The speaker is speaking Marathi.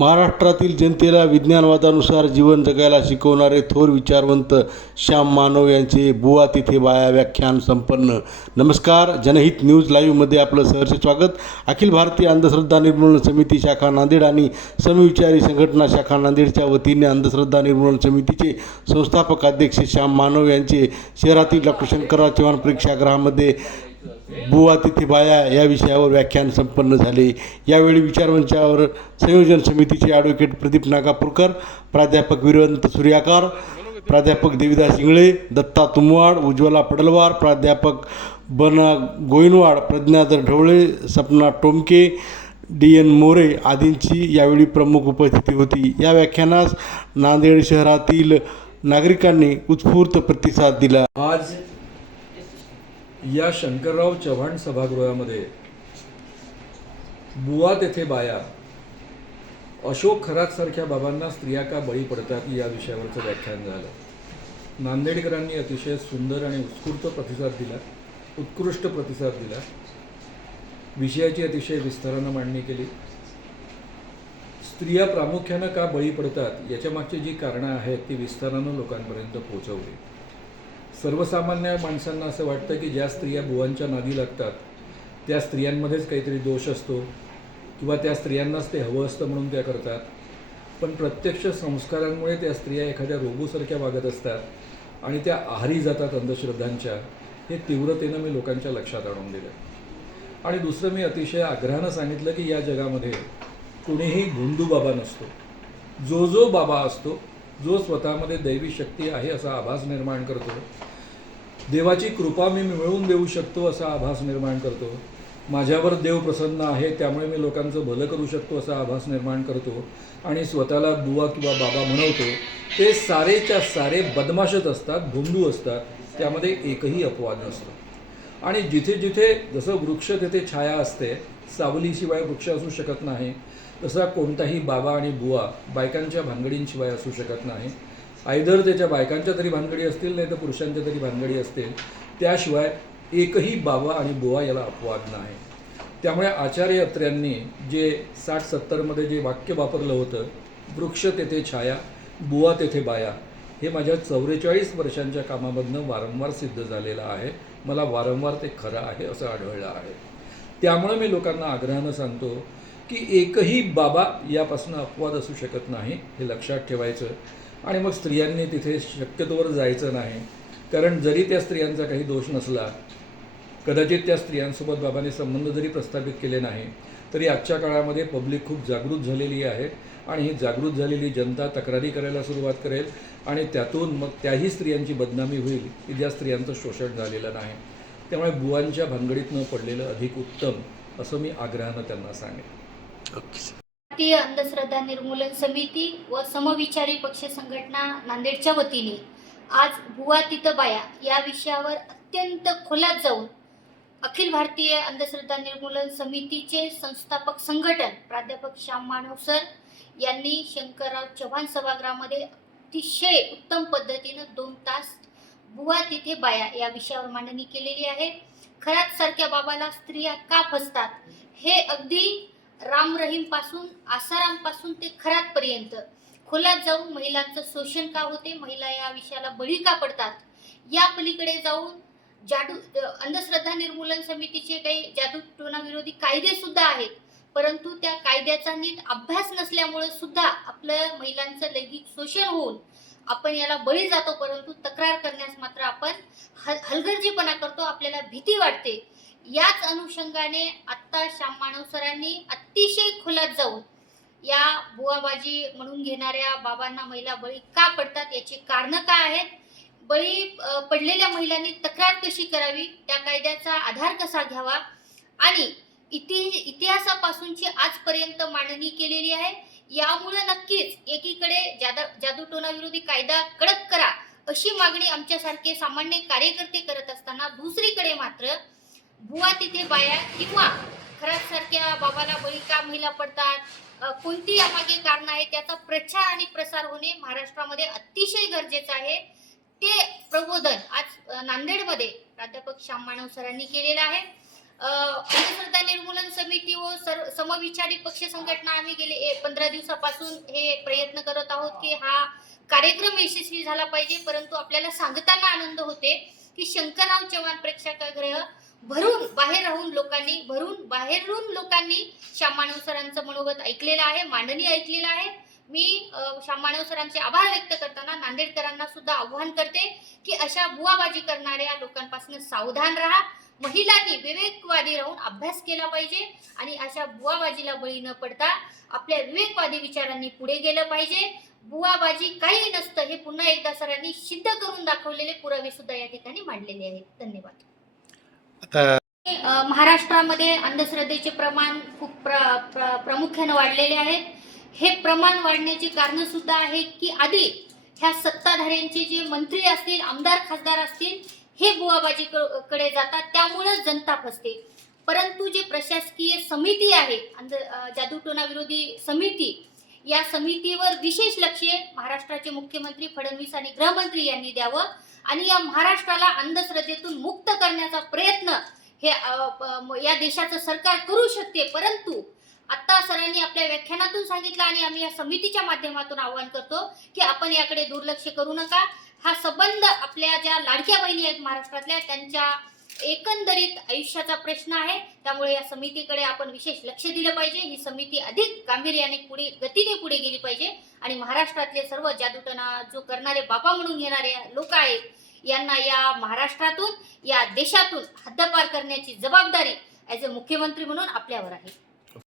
महाराष्ट्रातील जनतेला विज्ञानवादानुसार जीवन जगायला शिकवणारे थोर विचारवंत श्याम मानव यांचे बुवा तिथे बाया व्याख्यान संपन्न. नमस्कार, जनहित न्यूज लाईव्हमध्ये आपलं सहर्ष स्वागत. अखिल भारतीय अंधश्रद्धा निर्मूलन समिती शाखा नांदेड आणि समविचारी संघटना शाखा नांदेडच्या वतीने अंधश्रद्धा निर्मूलन समितीचे संस्थापक अध्यक्ष श्याम मानव यांचे शहरातील डॉक्टर शंकरराव चव्हाण प्रेक्षागृहामध्ये बुवा तिथे बाया या विषयावर व्याख्यान संपन्न झाले. यावेळी विचारमंचावर संयोजन समितीचे ॲडव्होकेट प्रदीप नागापूरकर, प्राध्यापक वीरवंत सूर्याकार, प्राध्यापक देविदास इंगळे, दत्ता तुमवाड, उज्ज्वला पडलवार, प्राध्यापक बना गोविंदवाड, प्रज्ञाधर ढवळे, सपना टोमके, DN मोरे आदींची यावेळी प्रमुख उपस्थिती होती. या व्याख्यानास नांदेड शहरातील नागरिकांनी उत्स्फूर्त प्रतिसाद दिला. आज या शंकरराव चव्हाण सभागृहामध्ये बुवा तेथे बाया, अशोक खरात सारख्या बाबांना स्त्रिया का बळी पडतात या विषयावरचं व्याख्यान झालं. नांदेडकरांनी अतिशय सुंदर आणि उत्स्फूर्त प्रतिसाद दिला, उत्कृष्ट प्रतिसाद दिला. विषयाची अतिशय विस्तारानं मांडणी केली. स्त्रिया प्रामुख्यानं का बळी पडतात याच्या मागची जी कारणं आहेत ती विस्तारानं लोकांपर्यंत पोहोचवली. सर्वसामान्य माणसांना असं वाटतं की ज्या स्त्रिया बुवांच्या नादी लागतात त्या स्त्रियांमध्येच काहीतरी दोष असतो किंवा त्या स्त्रियांनाच ते हवं असतं म्हणून त्या करतात. पण प्रत्यक्ष संस्कारांमुळे त्या स्त्रिया एखाद्या रोबोसारख्या वागत असतात आणि त्या आहारी जातात अंधश्रद्धांच्या. हे तीव्रतेनं मी लोकांच्या लक्षात आणून दिलं. आणि दुसरं, मी अतिशय आग्रहानं सांगितलं की या जगामध्ये कुणीही भोंदू बाबा नसतो. जो बाबा असतो, जो स्वतःमध्ये दैवी शक्ती आहे असा आभास निर्माण करतो, देवाची कृपा मी मिळवून देऊ शकतो असा आभास निर्माण करतो, माझ्यावर देव प्रसन्न आहे त्यामुळे मी लोकांचं भलं करू शकतो असा आभास निर्माण करतो आणि स्वतःला बुवा किंवा बाबा म्हणवतो, ते सारेच्या सारे बदमाशच असतात, भोंदू असतात. त्यामध्ये एकही अपवाद नसतो. आणि जिथे जिथे जसं वृक्ष तेथे छाया असते, सावलीशिवाय वृक्ष असू शकत नाही, तसा कोणताही बाबा आणि बुवा बायकांच्या भानगडींशिवाय असू शकत नाही. आयदर त्याच्या बायकांच्या तरी भानगडी असतील, नाही तर पुरुषांच्या तरी भानगडी असतील. त्याशिवाय एकही बाबा आणि बुवा याला अपवाद नाही. त्यामुळे आचार्य अत्र्यांनी जे 60-70मध्ये जे वाक्य वापरलं होतं, वृक्ष तेथे छाया, बुवा तेथे बाया, हे माझ्या 44 वर्षांच्या कामामधनं वारंवार सिद्ध झालेलं आहे. मला वारंवार ते खरं आहे असं आढळलं आहे. त्यामुळे मी लोकांना आग्रहानं सांगतो की एकही बाबा यापासून अपवाद असू शकत नाही, हे लक्षात ठेवायचं. आणि मग स्त्रियांनी तिथे शक्यतोवर जायचं नाही. कारण जरी त्या स्त्रियांचा काही दोष नसला, कदाचित त्या स्त्रियांसोबत बाबांनी संबंध जरी प्रस्थापित केले नाही, तरी आजच्या काळामध्ये पब्लिक खूप जागृत झालेली आहे आणि ही जागृत झालेली जनता तक्रारी करायला सुरुवात करेल आणि त्यातून मग त्याही स्त्रियांची बदनामी होईल की ज्या स्त्रियांचं शोषण झालेलं नाही. त्यामुळे बुवांच्या भानगडीत न पडलेलं अधिक उत्तम, असं मी आग्रहानं त्यांना सांगेन. भारतीय अंधश्रद्धा निर्मूलन समिती व समविचारी पक्ष संघटना नांदेडच्या वतीने आज बुवा तिथं बाया या विषयावर अत्यंत खोलात जाऊन अखिल भारतीय अंधश्रद्धा निर्मूलन समितीचे संस्थापक संघटन प्राध्यापक श्याम मानव सर यांनी शंकरराव चव्हाण सभागृहामध्ये अतिशय उत्तम पद्धतीनं 2 तास बुवा तिथे बाया या विषयावर मांडणी केलेली आहे. खरात सारख्या बाबाला स्त्रिया का फसतात, हे अगदी राम रहीम पासून, आसाराम पासून ते खरात पर्यंत खोलात जाऊन महिलांचं शोषण का होते, महिला या विषयाला बळी का पडतात, या पलीकडे जाऊन अंधश्रद्धा निर्मूलन समितीचे काही जादूटोणा विरोधी कायदे सुद्धा आहेत, परंतु त्या कायद्याचा नीट अभ्यास नसल्यामुळे सुद्धा आपलं महिलांचं लैंगिक शोषण होऊन आपण याला बळी जातो, परंतु तक्रार करण्यास मात्र आपण हलगर्जीपणा करतो, आपल्याला भीती वाटते. याच अनुषंगाने आत्ता श्याम मानव सरांनी अतिशय खोलात जाऊन या बुवाबाजी म्हणून घेणाऱ्या बाबांना महिला बळी का पडतात, याची कारणं काय आहेत, बळी पडलेल्या महिलांनी तक्रार कशी करावी, त्या कायद्याचा आधार कसा घ्यावा आणि इतिहासापासूनची आजपर्यंत मांडणी केलेली आहे. यामुळे नक्कीच एकीकडे जादूटोणा विरोधी कायदा कडक करा अशी मागणी आमच्यासारखे सामान्य कार्यकर्ते करत असताना, दुसरीकडे मात्र बुवा तिथे बाया किंवा खरात सारख्या बाबाला बळी का महिला पडतात, कोणती यामागे कारण आहे, त्याचा प्रचार आणि प्रसार होणे महाराष्ट्रामध्ये अतिशय गरजेचं आहे. ते प्रबोधन आज नांदेडमध्ये प्राध्यापक श्याम मानव सरांनी केलेलं आहे. अंधश्रद्धा निर्मूलन समिती व समविचारी पक्ष संघटना आम्ही गेले 15 दिवसापासून हे प्रयत्न करत आहोत की हा कार्यक्रम यशस्वी झाला पाहिजे. परंतु आपल्याला सांगताना आनंद होते की शंकरराव चव्हाण प्रेक्षागृह भरून बाहेरून लोकांनी श्याम मानव सरांचं मनोगत ऐकलेलं आहे, मांडणी ऐकलेलं आहे. मी श्याम मानव सरांचे आभार व्यक्त करताना नांदेडकरांना सुद्धा आव्हान करते की अशा बुवाबाजी करणाऱ्या लोकांपासून सावधान राहा. महिलांनी विवेकवादी राहून अभ्यास केला पाहिजे आणि अशा बुवाबाजीला बळी न पडता आपल्या विवेकवादी विचारांनी पुढे गेलं पाहिजे. बुवाबाजी काही नसतं हे पुन्हा एकदा सरांनी सिद्ध करून दाखवलेले पुरावे सुद्धा या ठिकाणी मांडलेले आहेत. धन्यवाद. महाराष्ट्रामध्ये अंधश्रद्धेचे प्रमाण खूप प्रामुख्याने वाढलेले आहेत. हे प्रमाण वाढण्याची कारण सुद्धा आहे की आधी ह्या सत्ताधाऱ्यांचे जे मंत्री असतील, आमदार खासदार असतील, हे बुवाबाजी कडे जातात, त्यामुळे जनता फसते. परंतु जे प्रशासकीय समिती आहे जादूटोणा विरोधी समिती, या समितीवर विशेष लक्ष महाराष्ट्राचे मुख्यमंत्री फडणवीस आणि गृहमंत्री यांनी द्यावं आणि या महाराष्ट्राला अंधश्रद्धेतून मुक्त करण्याचा प्रयत्न हे या देशाचं सरकार करू शकते. परंतु आता सरांनी आपल्या व्याख्यानातून सांगितलं आणि आम्ही या समितीच्या माध्यमातून आवाहन करतो की आपण याकडे दुर्लक्ष करू नका. हा संबंध आपल्या ज्या लाडक्या बहिणी आहेत महाराष्ट्रातल्या त्यांच्या एकंदरीत आयुष्याचा प्रश्न आहे. त्यामुळे या समितीकडे आपण विशेष लक्ष दिलं पाहिजे. ही समिती अधिक गांभीर्याने गतीने पुढे गेली पाहिजे आणि महाराष्ट्रातले सर्व जादूटोणा जो करणारे बाबा म्हणून येणारे लोक आहेत यांना या महाराष्ट्रातून या देशातून हद्दपार करण्याची जबाबदारी ॲज अ मुख्यमंत्री म्हणून आपल्यावर आहे.